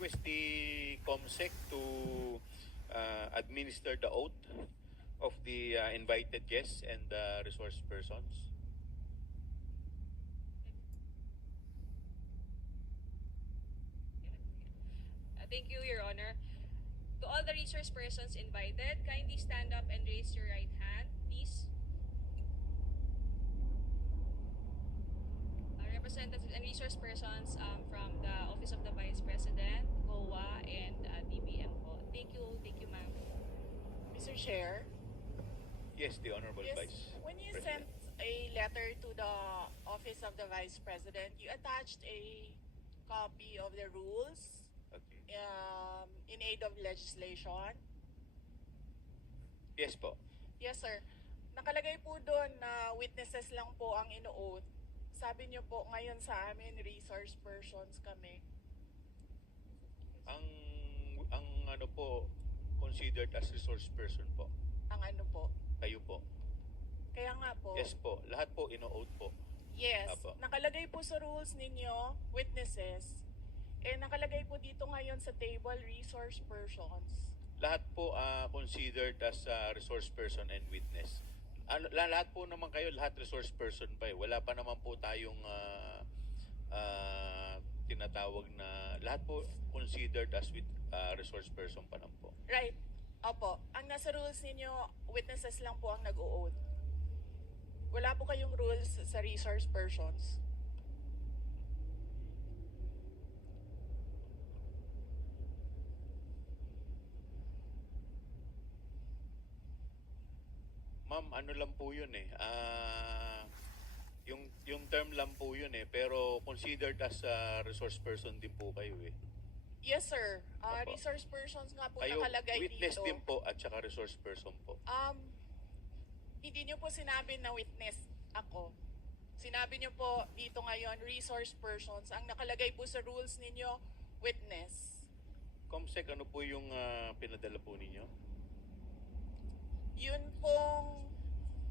request the COMSEC to administer the oath of the invited guests and resource persons. Thank you, Your Honor. To all the resource persons invited, kindly stand up and raise your right hand, please. Representatives and resource persons from the Office of the Vice President, COA, and DBM po. Thank you, ma'am. Mr. Chair, Yes, the Honorable yes, Vice when you President. sent a letter to the Office of the Vice President, you attached a copy of the rules Okay. in aid of legislation. Yes po. Yes, sir. Nakalagay po doon na witnesses lang po ang ino-oath. Sabi niyo po ngayon sa amin, resource persons kami. Ang ano po, considered as resource person po. Ang ano po. Kayo po. Kaya nga po. Yes po. Lahat po ino-oath po. Yes. Apo. Nakalagay po sa rules ninyo, witnesses. Nakalagay po dito ngayon sa table, resource persons. Lahat po considered as resource person and witness. Lahat po naman kayo, lahat resource person pa eh. Wala pa naman po tayong tinatawag na, lahat po considered as resource person pa lang po. Right. Opo. Ang nasa rules ninyo, witnesses lang po ang nag-o-oath. Wala po kayong rules sa resource persons. Ma'am, ano lang po yun eh. Yung term lang po yun eh. Pero considered as resource person din po kayo eh. Yes, sir. Opo. Resource persons nga po Kayo nakalagay witness dito. din po at saka resource person po. Hindi nyo po sinabi na witness ako. Sinabi nyo po dito ngayon, resource persons. Ang nakalagay po sa rules ninyo, witness. COMSEC, ano po yung pinadala po ninyo? Yun pong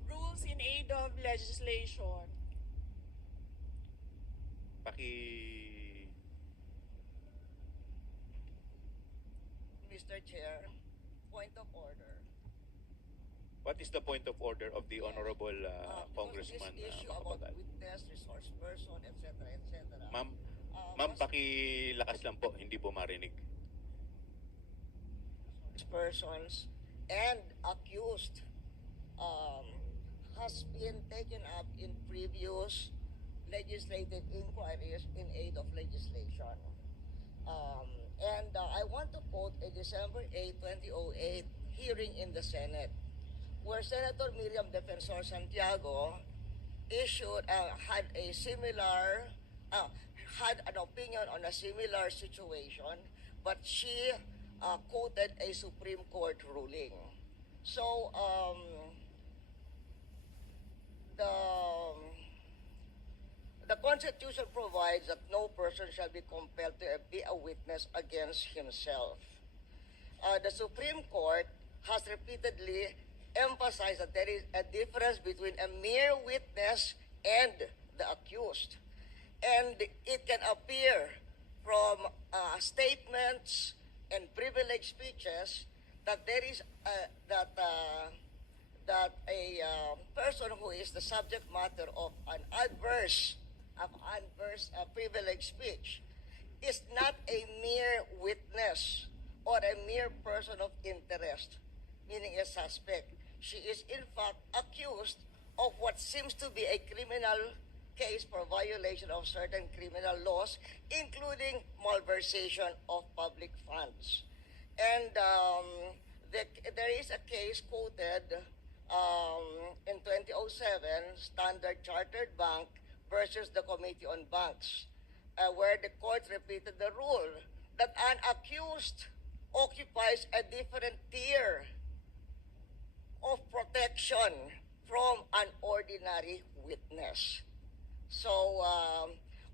rules in aid of legislation. Mr. Chair, point of order. What is the point of order of the Honorable Congressman This issue about Macapagal? witness, resource person, etc., etc. Ma'am, pakilakas lang po, hindi po marinig. Persons and accused has been taken up in previous legislative inquiries in aid of legislation. I want to quote a December 8, 2008 hearing in the Senate where Senator Miriam Defensor Santiago had an opinion on a similar situation, but she quoted a Supreme Court ruling. So, the Constitution provides that no person shall be compelled to be a witness against himself. The Supreme Court has repeatedly emphasized that there is a difference between a mere witness and the accused. And it can appear from statements and privileged speeches that there is that a person who is the subject matter of an adverse privileged speech is not a mere witness or a mere person of interest, meaning a suspect. She is in fact accused of what seems to be a criminal case for violation of certain criminal laws, including malversation of public funds. And there is a case quoted in 2007, Standard Chartered Bank versus the Committee on Banks, where the court repeated the rule that an accused occupies a different tier of protection from an ordinary witness. So,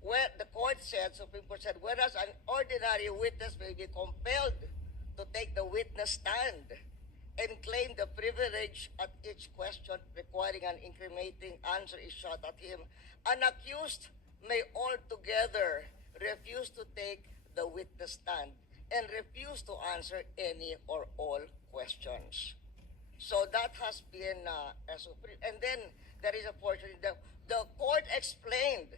where the court said, Supreme Court said, whereas an ordinary witness may be compelled to take the witness stand and claim the privilege at each question requiring an incriminating answer is shot at him, an accused may altogether refuse to take the witness stand. and refuse to answer any or all questions. So that has been a supreme. And then there is a portion, the court explained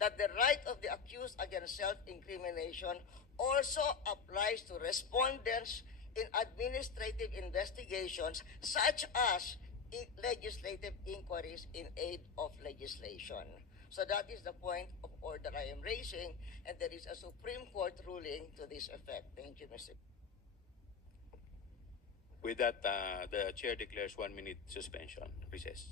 that the right of the accused against self-incrimination also applies to respondents in administrative investigations such as legislative inquiries in aid of legislation. So that is the point of order I am raising, and there is a Supreme Court ruling to this effect. Thank you, Mr. With that, the chair declares 1 minute suspension. Recess.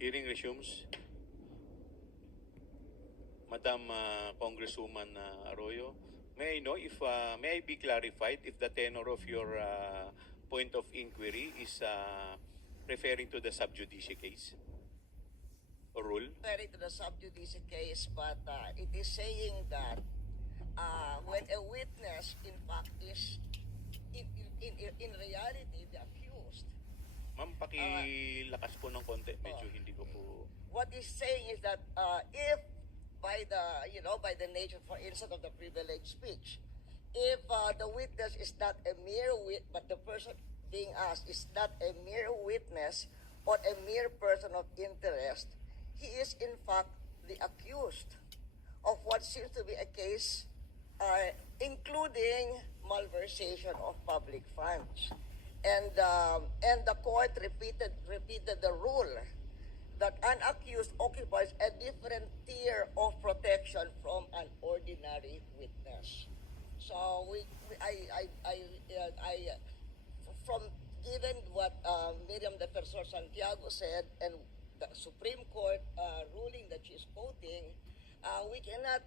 Hearing resumes. Madam Congresswoman Arroyo, may I know if may I be clarified if the tenor of your point of inquiry is referring to the sub judice case or rule? Referring to the sub judice case, but it is saying that when a witness, in fact, is in reality the accused. Ma'am, pakilakas po ng konti. Medyo hindi ko po... What he's saying is that if by the nature, for instance, of the privileged speech, if the witness is not a mere but the person being asked is not a mere witness or a mere person of interest, he is in fact the accused of what seems to be a case including malversation of public funds. And the court repeated the rule that an accused occupies a different tier of protection from an ordinary witness. So from given what Miriam Defensor Santiago said and the Supreme Court ruling that she's quoting, we cannot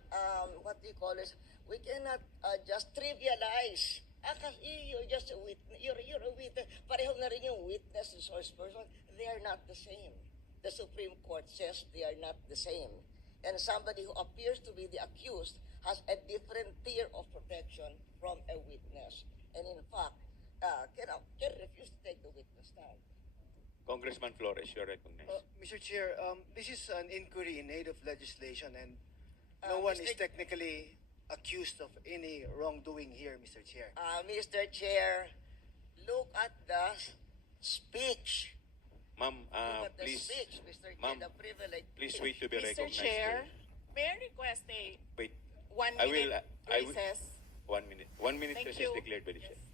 we cannot just trivialize. Kasi you're just a witness. You're a witness. Pareho na rin yung witness and source person. They are not the same. The Supreme Court says they are not the same. And somebody who appears to be the accused has a different tier of protection from a witness. And in fact, can refuse to take the witness stand. Congressman Flores, you're recognized. Mr. Chair, this is an inquiry in aid of legislation and no one is technically accused of any wrongdoing here, Mr. Chair. Mr. Chair, look at the speech. Ma'am, Look at the please, speech, Mr. Chair, ma'am, the privilege. please wait to be Mr. recognized. Chair, here. may I request a Wait, 1 I will, minute I will, recess? 1 minute. 1 minute Thank recess you. declared by the chair. Yes.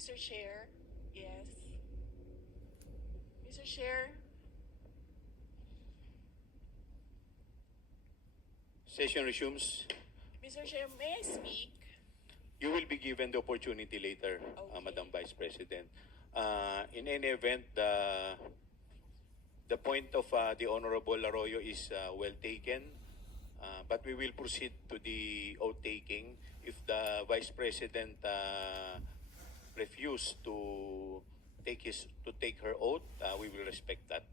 Mr. Chair, yes. Mr. Chair, Session resumes. Mr. Chair, may I speak? You will be given the opportunity later, Okay. Madam Vice President. In any event, the point of the Honorable Arroyo is well taken, but we will proceed to the oath taking. If the Vice President refuse to take her oath, we will respect that.